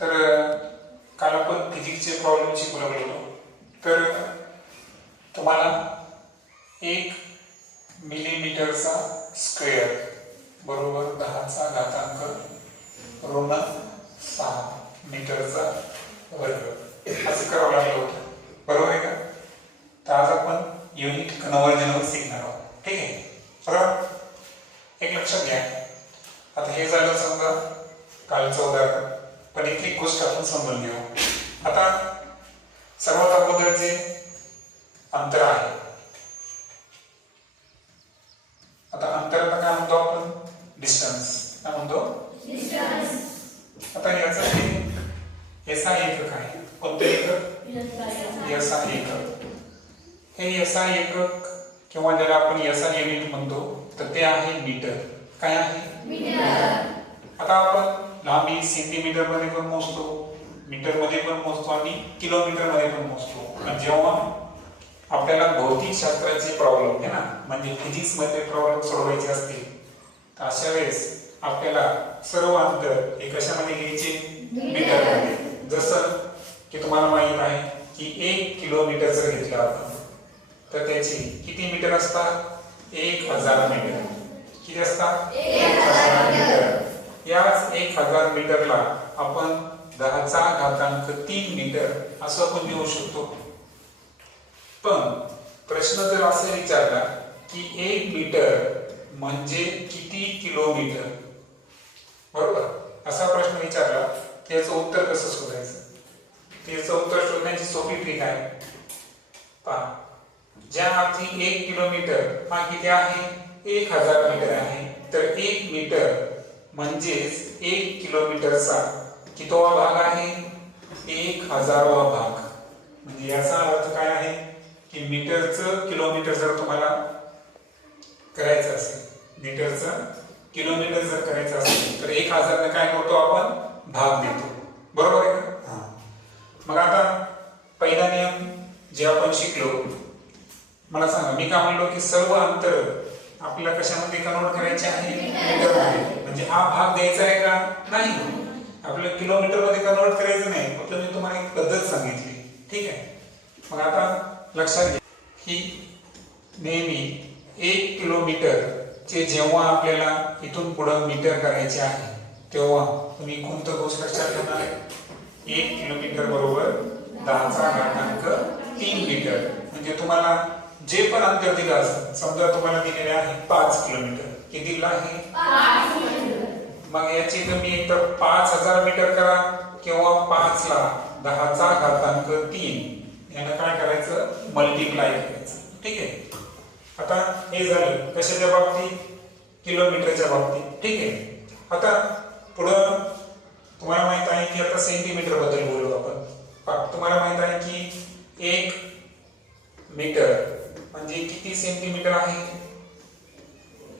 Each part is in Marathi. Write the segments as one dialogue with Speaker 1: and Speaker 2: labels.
Speaker 1: तर काल आपण फिजिक्सचे प्रॉब्लेम शिकू लागलो तर तुम्हाला एक मिलीमीटरचा स्क्वेअर बरोबर दहाचा घातांक ऋण सहा मीटरचा वर्ग. असं करावं लागलं होतं. बरोबर आहे का? तर आज आपण युनिट कन्वर्जनवर शिकणार आहोत. ठीक आहे? बरोबर? एक लक्षात घ्या. आता हे झालं समजा कालचं उदाहरण. पण इथली एक गोष्ट आपण समजून घेऊ. आता सर्वात अगोदर जे अंतर आहे. आता अंतराला काय म्हणतो आपण? डिस्टन्स काय म्हणतो? आता याचा हे एकक आहे. कोणतं एकक? यसा एकक. हे यसा एकक किंवा ज्याला आपण यसा युनिट म्हणतो तर ते आहे मीटर काय आहे? आता आपण लांबी सेंटीमीटरमध्ये पण मोजतो मीटरमध्ये पण मोजतो आणि किलोमीटरमध्ये पण मोजतो. पण जेव्हा आपल्याला भौतिक शास्त्राचे प्रॉब्लेम आहे ना म्हणजे फिजिक्समध्ये प्रॉब्लेम सोडवायचे असतील तर अशा वेळेस आपल्याला सर्व अंतर हे कशामध्ये घ्यायचे? मीटरमध्ये. जसं की तुम्हाला माहीत आहे की एक किलोमीटर जर घेतलं आपण तर त्याचे किती मीटर असतात? एक हजार मीटर किती असतात? एक हजार याच एक हजार मीटरला आपण दहाचा घातांक तीन मीटर असं आपण लिहू शकतो. पण प्रश्न जर असे विचारला की एक मीटर म्हणजे किती किलोमीटर? बरोबर? असा प्रश्न विचारला त्याचं उत्तर कसं शोधायचं? त्याचं उत्तर शोधण्याची सोपी ट्रिक आहे. पहा ज्या अर्थी एक किलोमीटर हा किती आहे? एक हजार मीटर आहे. तर एक मीटर म्हणजेच एक किलोमीटरचा कितवा भाग आहे? एक हजारवा भाग. म्हणजे याचा अर्थ काय आहे? की मीटरचं किलोमीटर जर तुम्हाला करायचं असेल मीटरचं किलोमीटर जर करायचं असेल तर एक हजारने काय करतो आपण? भाग देतो. बरोबर आहे का? हा. मग आता पहिला नियम जे आपण शिकलो मला सांगा मी काय म्हणलो की सर्व अंतर आपल्याला कशामध्ये कन्वर्ट करायचे आहे? मीटरमध्ये म्हणजे हा भाग द्यायचा आहे का? नाही. आपल्याला किलोमीटरमध्ये कन्वर्ट करायचं नाही. फक्त मी तुम्हाला एक पद्धत सांगितली. ठीक आहे? मग आता लक्षात घ्या की नेहमी एक किलोमीटर चे जेव्हा आपल्याला इथून पुढं मीटर करायचे आहे तेव्हा तुम्ही कोणतं गोष्ट लक्षात ठेवणार आहे? एक किलोमीटर बरोबर दहाचा घातांक तीन मीटर म्हणजे तुम्हाला जे पण अंतर दिलं असेल समजा तुम्हाला दिलेले आहे पाच किलोमीटर किती दिलं आहे? मग याची तुम्ही एक तर पाच हजार मीटर करा किंवा पाच ला दहाचा घातांक तीन. यानं काय करायचं? मल्टिप्लाय करायचं. ठीक आहे? आता हे झालं. कशाच्या बाबतीत? किलोमीटरच्या बाबतीत. ठीक आहे? आता पुढं तुम्हाला माहीत आहे की आता सेंटीमीटरबद्दल बोलू आपण. तुम्हाला माहीत आहे की एक मीटर म्हणजे किती सेंटीमीटर आहे?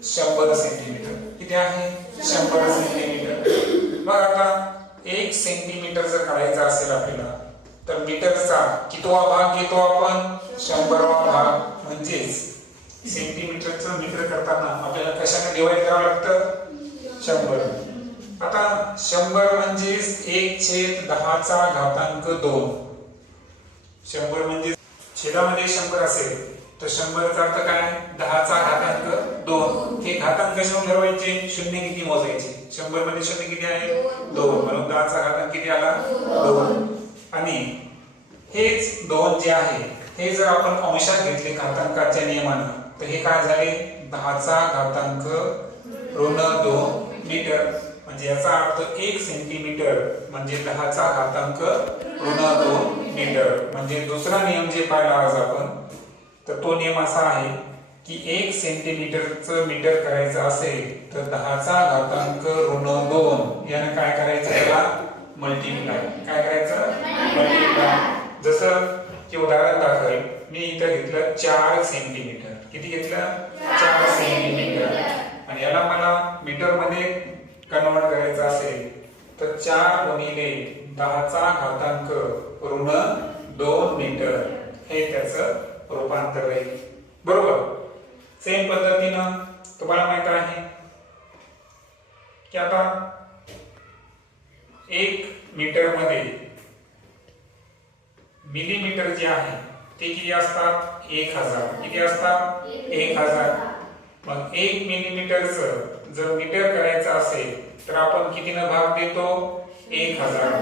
Speaker 1: शंभर सेंटीमीटर किती आहे? शंभर सेंटीमीटर मग आता एक सेंटीमीटर जर काढायचा असेल आपल्याला तर मीटरचा कितवा भाग घेतो आपण? शंभरवा भाग. म्हणजेच सेंटीमीटरचं मीटर करताना आपल्याला कशाने डिवाइड करावं लागतं? शंभर. आता शंभर म्हणजेच एक छेद दहाचा घातांक दोन. शंभर म्हणजे छेदामध्ये शंभर असेल तर शंभरचा अर्थ काय? दहाचा घातांक दोन. हे घातांक कशावर ठरवायचे? शून्य किती मोजायचे? शंभरमध्ये शून्य किती आहे? दोन. म्हणून दहाचा घातांक किती आला? दोन. आणि हेच दोन जे आहे हे जर आपण अंशात घेतले घातांकाच्या नियमानं तर हे काय झाले? दहाचा घातांक ऋण दोन मीटर. म्हणजे याचा अर्थ एक सेंटीमीटर म्हणजे दहाचा घातांक ऋण दोन मीटर. म्हणजे दुसरा नियम जे पाहिला आज आपण तर तो नियम असा आहे की एक सेंटीमीटरचं मीटर करायचं असेल तर दहाचा घातांक ऋण दोन. यानं काय करायचं याला मल्टिप्लाय काय करायचं? मल्टिप्लाय जसं की उदाहरण दाखल मी इथं घेतलं चार सेंटीमीटर. किती घेतलं? चार सेंटीमीटर. आणि याला मला मीटरमध्ये कन्वर्ट करायचं असेल तर चार गुणिले दहाचा घातांक ऋण दोन मीटर. हे त्याचं रूपांतर राहील. बरोबर? सेम पद्धतीनं तुम्हाला माहीत आहे की आता एक मीटरमध्ये मिलीमीटर जे आहे ते किती असतात? एक हजार. किती असतात? एक हजार. मग एक मिलीमीटरचं जर मीटर करायचं असेल तर आपण कितीनं भाग देतो? एक हजार.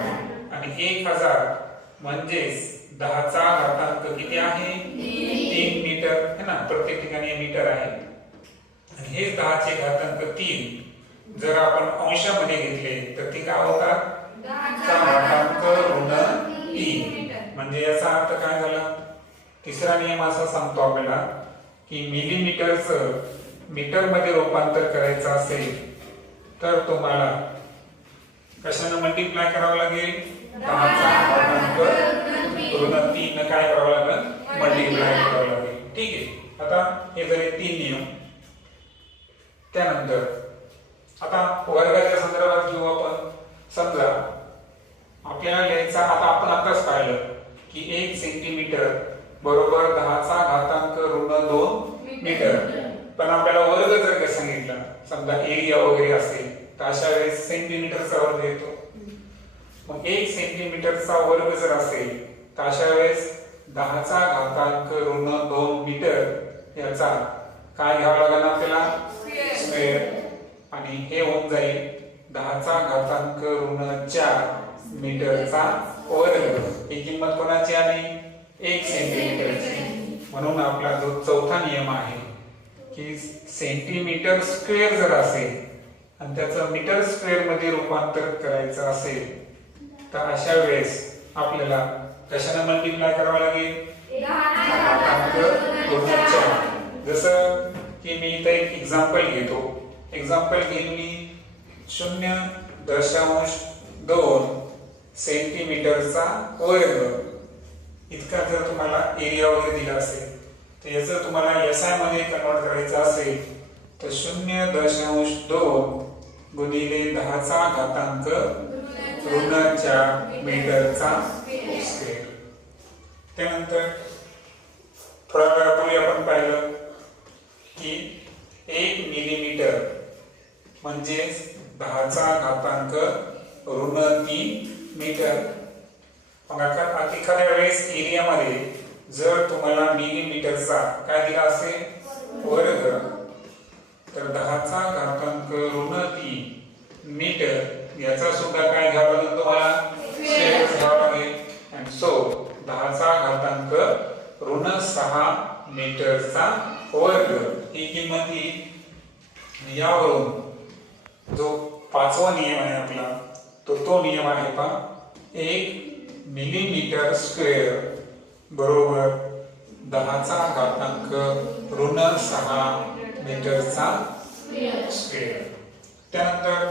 Speaker 1: आणि एक हजार म्हणजेच दहाचा घातांक किती आहे? तीन मीटर है ना? प्रत्येक ठिकाणी मीटर आहे. आणि हे दहाचे घातांक तीन. जर आपण अंशामध्ये घेतले तर ते काय होतात? घातांक ऋण तीन. म्हणजे याचा अर्थ काय झाला? तिसरा नियम असा सांगतो आपल्याला की मिलीमीटरचं मीटरमध्ये रूपांतर करायचं असेल तर तुम्हाला कशानं मल्टिप्लाय करावं लागेल? दहाचा घातांक दोन तीन काय करावं लागेल मल्टिप्लाय करावं लागेल ठीक आहे. आता हे झाले तीन नियम. त्यानंतर आता वर्गाच्या संदर्भात घेऊ आपण. समजा आपल्याला लिहायचा आता आपण आताच पाहिलं की एक सेंटीमीटर बरोबर दहाचा घातांक ऋण दोन मीटर. पण आपल्याला वर्ग जर का सांगितला समजा एरिया वगैरे असेल तर अशा वेळेस सेंटीमीटरचा वर्ग येतो. मग एक सेंटीमीटरचा वर्ग जर असेल अशा वेळेस दहाचा घातांक ऋण दोन मीटर याचा काय घ्यावा लागेल आपल्याला? स्क्वेअर आणि हे होऊन जाईल दहाचा घातांक ऋण चार मीटरचा वर्ग ही किंमत कोणाची आली एक सेंटीमीटरची म्हणून आपला जो चौथा नियम आहे की सेंटीमीटर स्क्वेअर जर असेल आणि त्याचं मीटर स्क्वेअरमध्ये रूपांतर करायचं असेल तर अशा वेळेस आपल्याला कशाने मल्टिप्लाय करावं लागेल. जसं की मी इथं एक एक्झाम्पल घेतो. एक्झाम्पल घेईन मी शून्य दशांश दोन सेंटीमीटरचा वर्ग. इतका जर तुम्हाला एरिया वगैरे दिला असेल तर याचं तुम्हाला एस आयमध्ये कन्वर्ट करायचं असेल तर शून्य दशांश दोन गुणिले दहाचा घातांक ऋण चार मीटरचा त्यानंतर थोड्या वेळापूर्वी आपण पाहिलं की एक मिलीमीटर म्हणजेच दहाचा घातांक ऋण तीन मीटर मग आता एखाद्या वेळेस एरियामध्ये जर तुम्हाला मिलीमीटरचा काय दिला असेल? वर्ग तर दहाचा घातांक ऋण तीन मीटर याचा सुद्धा काय घ्यावा लागेल तुम्हाला? घ्यावा लागेल. आणि सो दहाचा घातांक ऋण सहा मीटरचा वर्ग ही किंमत ही यावरून जो पाचवा नियम आहे आपला तो तो नियम आहे पहा. एक मिलीमीटर स्क्वेअर बरोबर दहाचा घातांक ऋण सहा मीटरचा स्क्वेअर त्यानंतर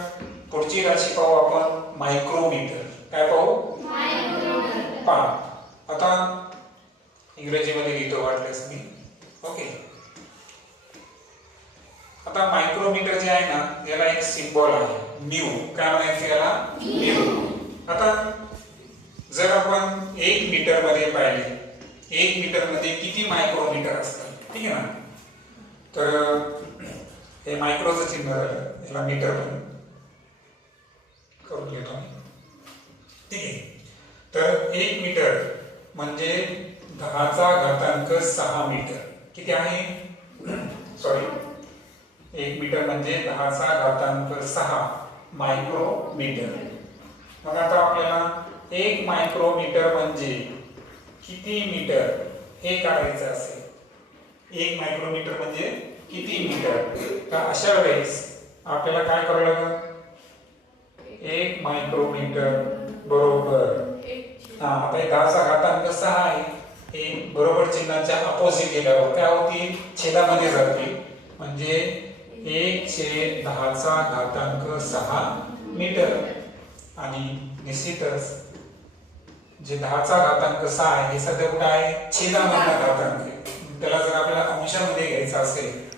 Speaker 1: पुढची राशी पाहू आपण मायक्रोमीटर काय पाहू? पहा. आता इंग्रजीमध्ये लिहितो वाटल्यास मी ओके आता मायक्रोमीटर जे आहे ना याला एक सिम्बॉल आहे. न्यू काय म्हणायचं याला? न्यू आता जर आपण एक मीटरमध्ये पाहिले एक मीटरमध्ये किती मायक्रोमीटर असतात? ठीक आहे ना? तर हे मायक्रोचं चिन्ह झालं. याला मीटर पण करून घेतो. ठीक आहे. तर एक मीटर म्हणजे दहाचा घातांक सहा मीटर. किती आहे? सॉरी एक मीटर म्हणजे दहाचा घातांक सहा मायक्रोमीटर. मग आता आपल्याला एक मायक्रोमीटर म्हणजे किती मीटर? हे काढायचं असेल. एक मायक्रोमीटर म्हणजे किती मीटर? तर अशा वेळेस आपल्याला काय करावं लागेल? एक मायक्रोमीटर बरोबर हा आता हे दहाचा घातांक सहा आहे हे बरोबर चिन्हाच्या अपोजिट गेल्यावर काय होती छेदामध्ये जाते. म्हणजे एक छेद दहाचा घातांक सहा मीटर. आणि निश्चितच जे दहाचा घातांक सहा आहे हे सध्या कुठं आहे? छेदामधला घातांक आहे. त्याला जर आपल्याला अंशामध्ये घ्यायचा असेल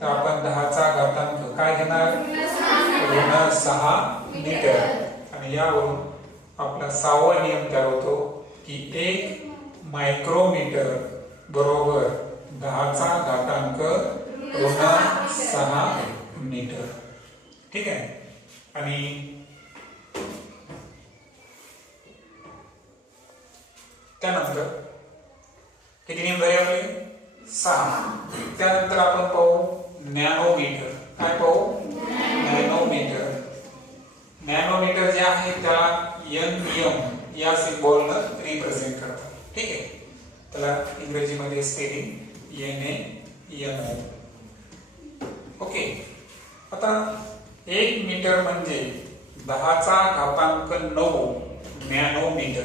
Speaker 1: तर आपण दहाचा घातांक काय घेणार? सहा मीटर. आणि यावरून आपला सहावा नियम तयार होतो की एक मायक्रोमीटर बरोबर दहाचा घातांक ऋण सहा मीटर. ठीक आहे? आणि त्यानंतर किती नियम झाले आपले? सहा. त्यानंतर आपण पाहू नॅनोमीटर. काय पाहू? नॅनोमीटर. नॅनोमीटर जे आहे त्याला एन एम या सिम्बॉलनं रिप्रेझेंट करतात. ठीक आहे? त्याला इंग्रजीमध्ये spelling N A N O okay. आता एक मीटर म्हणजे दहाचा घातांक नऊ नॅनोमीटर.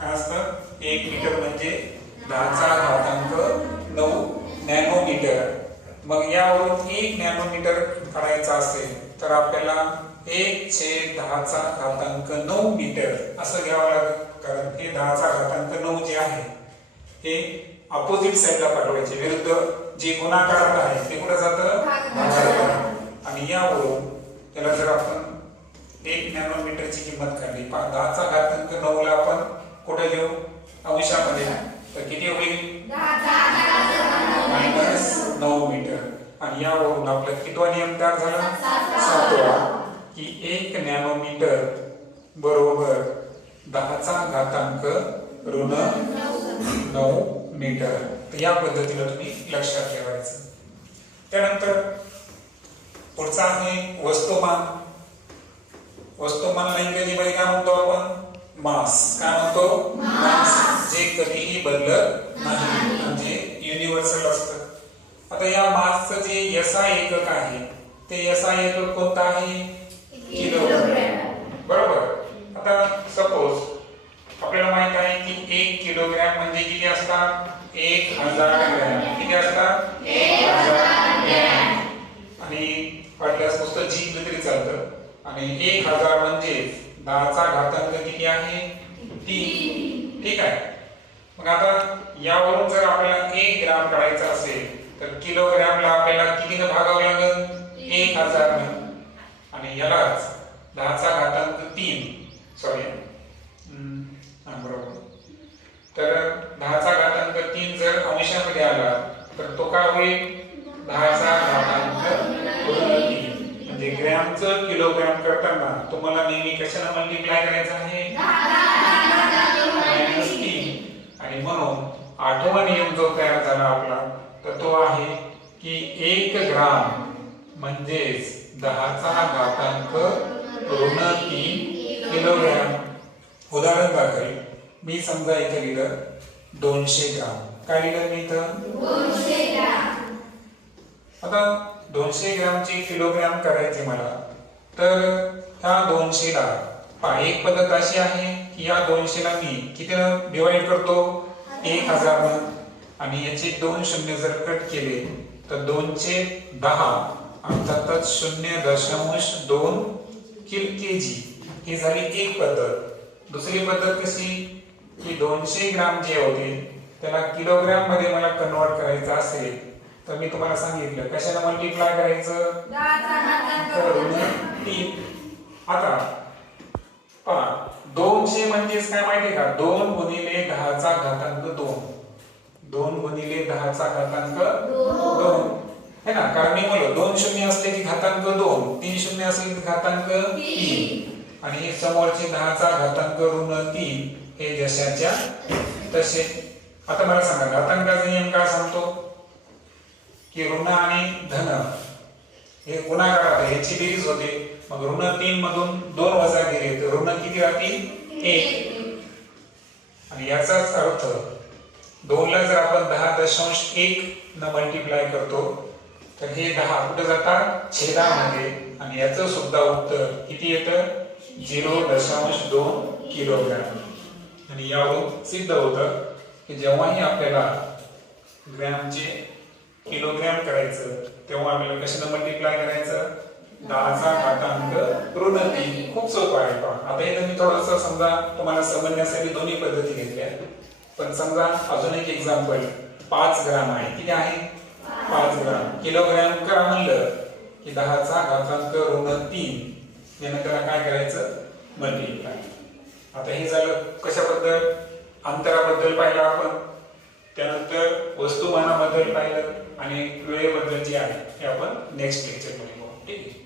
Speaker 1: काय असतं एक मीटर म्हणजे दहाचा घातांक नऊ नॅनोमीटर. मग यावरून एक नॅनोमीटर काढायचा असेल तर आपल्याला एक छे दहाचा घातांक नऊ मीटर असं घ्यावं लागेल. कारण हे दहाचा घातांक नऊ जे आहे हे अपोजिट साईडला पाठवायचे. विरुद्ध जे गुणाकारात आहे ते कुठं जातं. आणि यावरून त्याला जर आपण एक नॅनोमीटरची किंमत काढली पा- दहाचा घातांक नऊला आपण कुठे घेऊ? अंशामध्ये. तर किती होईल? मायनस नऊ मीटर. आणि यावरून आपला कितवा नियम तयार झाला? सातवा. की एक नॅनोमीटर बरोबर दहाचा घातांक ऋण नऊ मीटर. या पद्धतीला तुम्ही लक्षात ठेवायचं. त्यानंतर पुढचा आहे वस्तुमान. वस्तुमान इंग्रजीमध्ये काय म्हणतो आपण? मास. काय म्हणतो? मास. जे कधीही बदलत नाही. म्हणजे युनिव्हर्सल असतं. आता या मासचं जे यसा एकक आहे ते यसा एकक कोणतं आहे किलोग्रॅम बरोबर आता सपोज आपल्याला माहीत आहे की एक किलोग्रॅम म्हणजे किती असतात? एक हजार ग्रॅम. किती असतात? एक हजार ग्रॅम. आणि वाटल्यास नुसतं जिंकलं तरी चालतं. आणि एक हजार म्हणजे दहाचा घातांक किती आहे? तीन. ठीक आहे. मग आता यावरून जर आपल्याला एक ग्राम काढायचा असेल तर किलोग्रॅमला आपल्याला कितीनं भागावं लागेल? एक हजार आणि यालाच दहाचा घातांक तीन. सॉरी बरोबर. तर दहाचा घातांक तीन जर अंशामध्ये आला तर तो काय होईल? दहाचा घातांक तीन. म्हणजे ग्रॅमचं किलोग्रॅम करताना तुम्हाला नेहमी कशाला मल्टिप्लाय करायचं आहे? तीन. आणि म्हणून आठवा नियम जो तयार झाला आपला तर तो आहे की एक ग्राम म्हणजेच दहाचा घातांक ऋण तीन किलोग्रॅम. उदाहरण दाखल मी समजा इथं लिहिलं दोनशे ग्राम. काय लिहिलं मी इथं? आता दोनशे ग्रामचे किलोग्रॅम करायचे मला. तर ह्या दोनशेला पहा एक पद्धत अशी आहे की या दोनशेला मी कितीनं डिवाइड करतो? एक हजारनं. आणि याचे दोन शून्य जर कट केले तर दोनशे दहा. अर्थातच शून्य दशांश दोन किल के जी ही झाली एक पद्धत. दुसरी पद्धत कशी? की दोनशे ग्राम जे होते त्याला किलोग्रॅममध्ये मला कन्वर्ट करायचं असेल तर मी तुम्हाला सांगितलं. कशाला मल्टिप्लाय करायचं? ऋण तीन आता पहा दोनशे म्हणजेच काय माहितीये का? दोन गुणिले दहाचा घातांक दोन. दोन गुणिले दहाचा घातांक दोन. है ना? कारण मी म्हणलो दोन शून्य असले की घातांक दोन तीन शून्य असले की घातांक तीन. आणि समोरचे दहाचा घातांक ऋण तीन. हे जशाच्या तसे आता मला सांगा घातांकाचा नियम काय सांगतो? की ऋण आणि धन हे गुणाकारात ह्याची बेरीज होते. मग ऋण तीन मधून दोन वजा केले तर ऋण किती राहतील एक. आणि याचाच अर्थ दोनला जर आपण दहा दशांश एक न मल्टिप्लाय करतो तर हे दहा कुठे जातात? छेदामध्ये. आणि याचं सुद्धा उत्तर किती येतं? झिरो दशांश दोन किलोग्रॅम. आणि यावरून सिद्ध होतं की जेव्हाही आपल्याला ग्रॅमचे किलोग्रॅम करायचं तेव्हा आपल्याला कशानं मल्टिप्लाय करायचं? दहाचा घातांक ऋण तीन खूप सोपं आहे पहा. आता हे मी थोडंसं समजा तुम्हाला समजण्यासाठी दोन्ही पद्धती घेतल्या. पण समजा अजून एक एक्झाम्पल पाच ग्राम आहे. किती आहे? पाच ग्राम. किलोग्रॅम करा म्हणलं की दहाचा घातांक ऋण तीन. यानंतर त्याला काय करायचं? मल्टिप्लाय आता हे झालं कशाबद्दल? अंतराबद्दल पाहिलं आपण. त्यानंतर वस्तुमानाबद्दल पाहिलं आणि वेळेबद्दल जे आहे हे आपण नेक्स्ट लेक्चरमध्ये पाहू ठीक आहे?